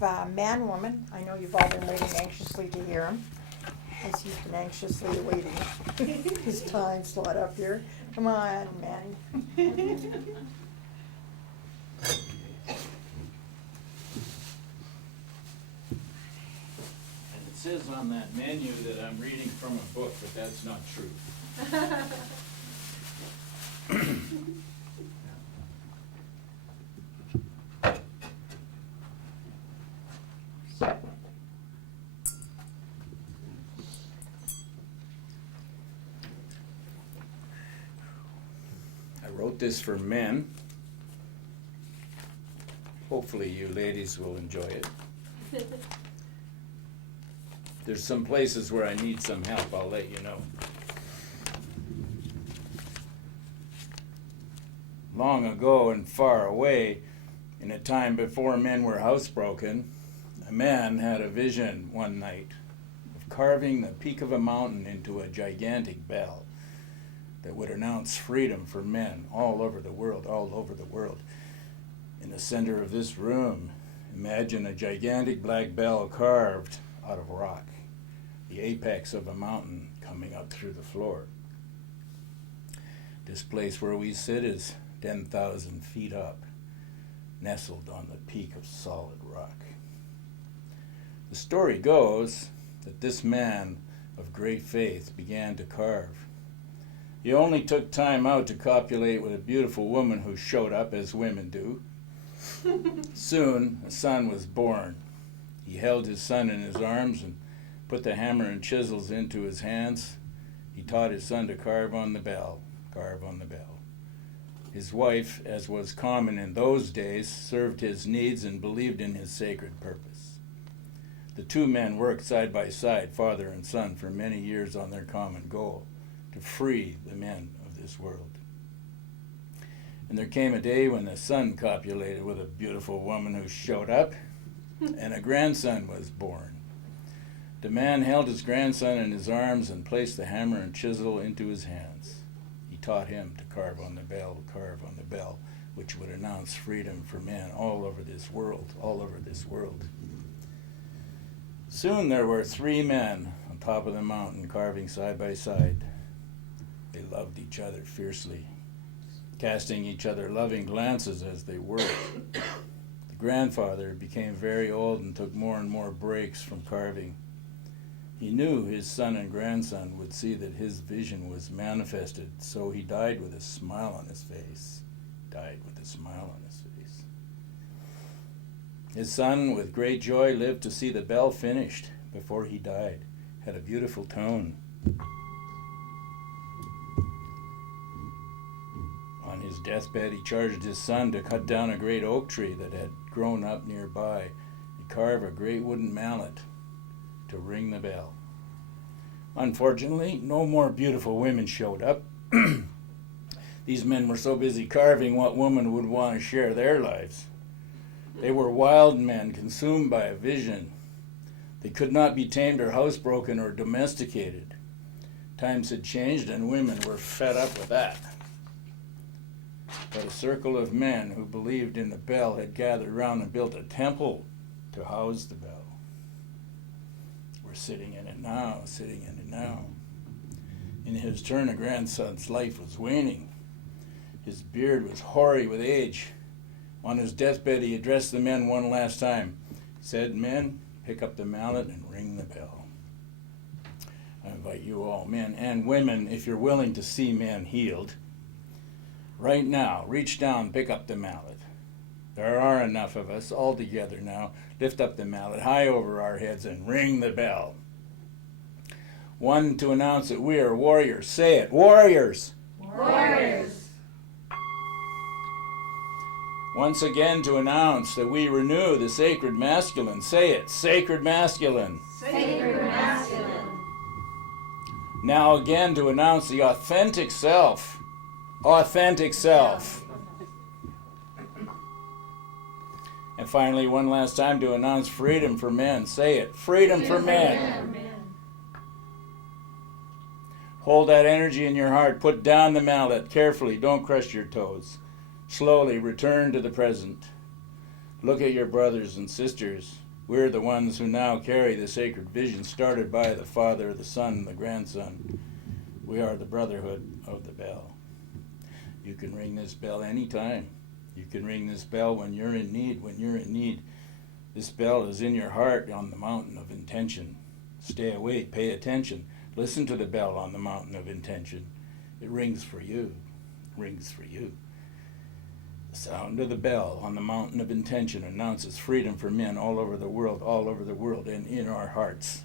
ManWoman. I know you've all been waiting anxiously to hear him, as he's been anxiously awaiting his time slot up here. Come on, man. And it says on that menu that I'm reading from a book, but that's not true. I wrote this for men. Hopefully you ladies will enjoy it. There's some places where I need some help, I'll let you know. Long ago and far away, in a time before men were housebroken, a man had a vision one night of carving the peak of a mountain into a gigantic bell that would announce freedom for men all over the world, all over the world. In the center of this room, imagine a gigantic black bell carved out of rock, the apex of a mountain coming up through the floor. This place where we sit is 10,000 feet up, nestled on the peak of solid rock. The story goes that this man of great faith began to carve. He only took time out to copulate with a beautiful woman who showed up, as women do. Soon, a son was born. He held his son in his arms and put the hammer and chisels into his hands. He taught his son to carve on the bell, carve on the bell. His wife, as was common in those days, served his needs and believed in his sacred purpose. The two men worked side by side, father and son, for many years on their common goal, to free the men of this world. And there came a day when the son copulated with a beautiful woman who showed up, and a grandson was born. The man held his grandson in his arms and placed the hammer and chisel into his hands. He taught him to carve on the bell, which would announce freedom for men all over this world, all over this world. Soon there were three men on top of the mountain carving side by side. They loved each other fiercely, casting each other loving glances as they worked. The grandfather became very old and took more and more breaks from carving. He knew his son and grandson would see that his vision was manifested, so he died with a smile on his face. His son, with great joy, lived to see the bell finished before he died. Had a beautiful tone. On his deathbed, he charged his son to cut down a great oak tree that had grown up nearby and carve a great wooden mallet to ring the bell. Unfortunately, no more beautiful women showed up. These men were so busy carving what woman would want to share their lives. They were wild men consumed by a vision. They could not be tamed or housebroken or domesticated. Times had changed and women were fed up with that. But a circle of men who believed in the bell had gathered round and built a temple to house the bell. We're sitting in it now. In his turn, a grandson's life was waning. His beard was hoary with age. On his deathbed, he addressed the men one last time. He said, "Men, pick up the mallet and ring the bell." I invite you all, men and women, if you're willing to see men healed, right now, reach down, pick up the mallet. There are enough of us all together now. Lift up the mallet high over our heads and ring the bell. One, to announce that we are warriors. Say it, warriors. Warriors. Once again, to announce that we renew the sacred masculine. Say it, sacred masculine. Sacred masculine. Now again, to announce the authentic self. Authentic self. And finally, one last time, to announce freedom for men. Say it, freedom for men. Hold that energy in your heart. Put down the mallet carefully. Don't crush your toes. Slowly return to the present. Look at your brothers and sisters. We're the ones who now carry the sacred vision started by the Father, the Son, and the Grandson. We are the Brotherhood of the Bell. You can ring this bell anytime. You can ring this bell when you're in need. When you're in need, this bell is in your heart on the mountain of intention. Stay awake, pay attention. Listen to the bell on the mountain of intention. It rings for you. It rings for you. The sound of the bell on the mountain of intention announces freedom for men all over the world, and in our hearts.